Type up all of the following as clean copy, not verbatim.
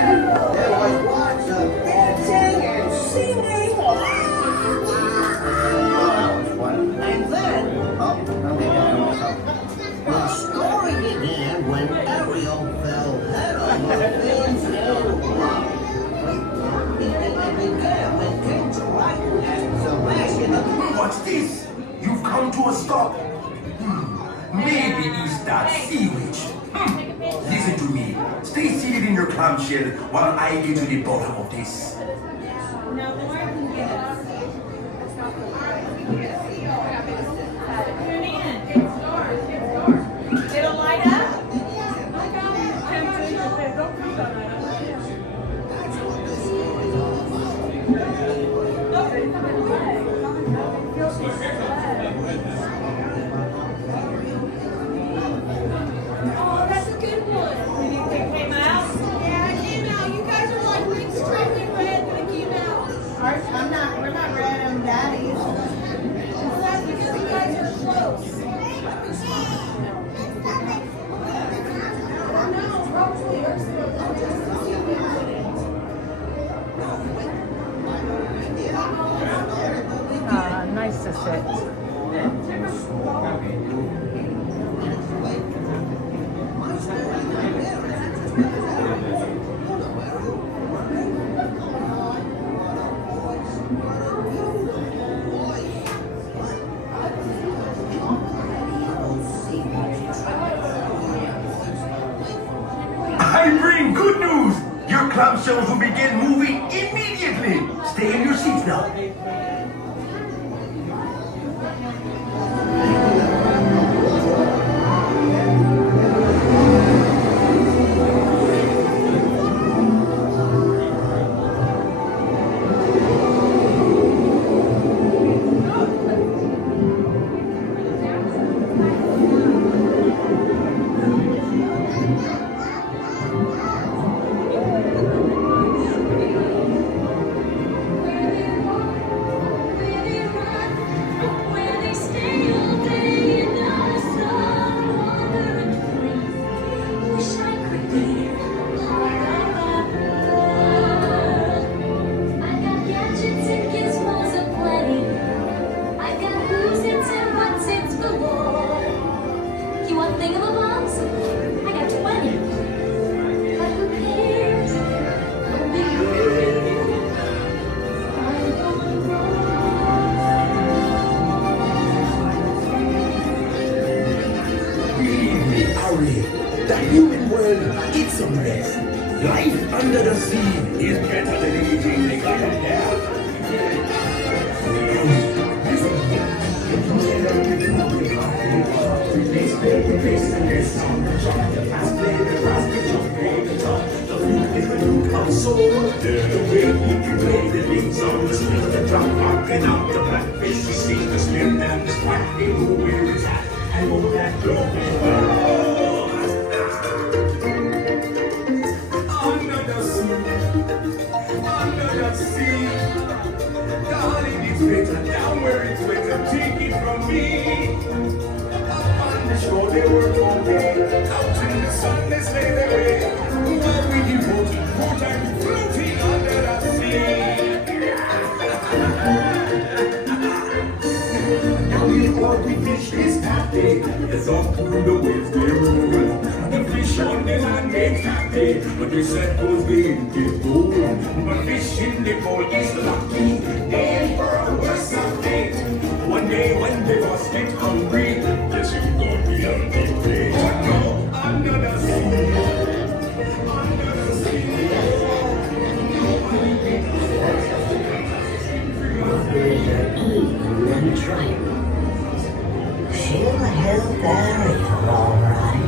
There was lots of dancing and singing. Oh, that was fun. And then, oh, okay, the story began when Ariel fell head over heels into love. It began when King Triton and Sebastian. What's this? You've come to a stop. Maybe it's that sea witch. Listen to me. Stay seated in your clamshell while I get to the bottom of this. Now, more can get us. Tune in. It's dark. It'll light up. Oh, that's a good one. Came out. Yeah, it came out. You guys are like big striped and red when it came out. We're not red and daddies. Well, that's because you guys are close. No, probably. Nice to sit. I bring good news. Your clamshells will begin moving immediately. Stay in your seats now. The human world, it's a mess. Life under the sea is better than anything they got up there. The way you can play the leaves on the street, the drum rocking out the blackfish, you see the slim and the squat, where it's at, and all that glory. Under the sea, darling, it's better down where it's better. Take it from me. Up on the shore, they work all day. Out in the sun, they slay their way. While we devoted more time floating under the sea. Now the only fish is happy. It's off through the waves they roll. The fish on the land ain't happy, but they said goes big, get gold. But fish in the bowl is lucky. They ain't for a worse of fate. One day when they must get hungry, yes, you gon' be on the plate. Go under the sea. Under the sea. And Triton. She'll help Ariel, all right.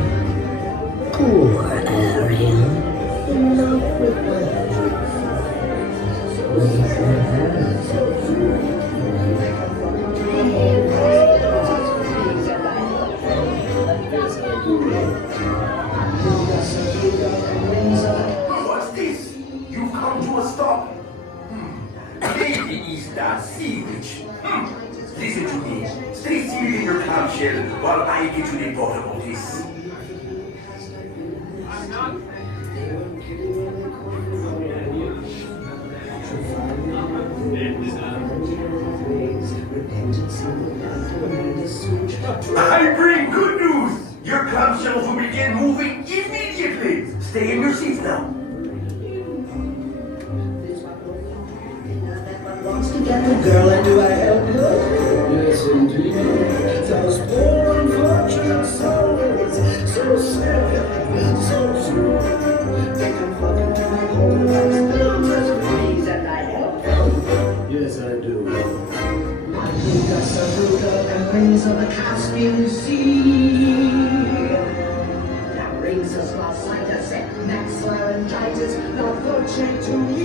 Poor Ariel, in love with What's this? You've come to a stop. Maybe it's that sea witch. Listen to me. Stay seated in your clamshell while I get to the bottom of this. No. Girl, and do I help you? Yes, indeed. Those poor unfortunate souls, so sad and so true. They come flocking to my home like stones as trees, and I help them. Yes, I do. I think I settled the rings of the Caspian Sea. That brings us last night, I said, Max laryngitis, no fortune to me.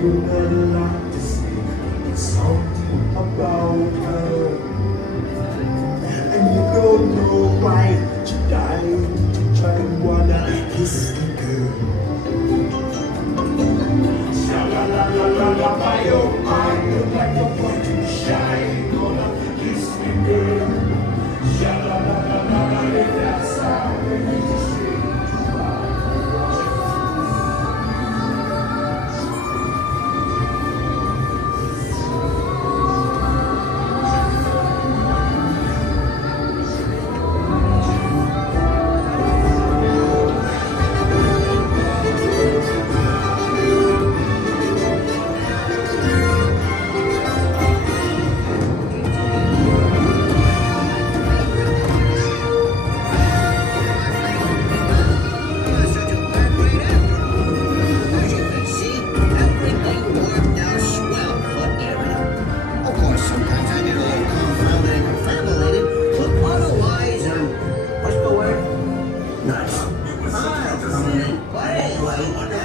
You got a lot to say, something about her. And you don't know why she died to try and wanna kiss the girl. Sha-la-la-la-la-la, by your mind, look like a boy to shine. Gonna kiss the girl. Sha-la-la-la-la-la, if that's how they need to say. But anyway,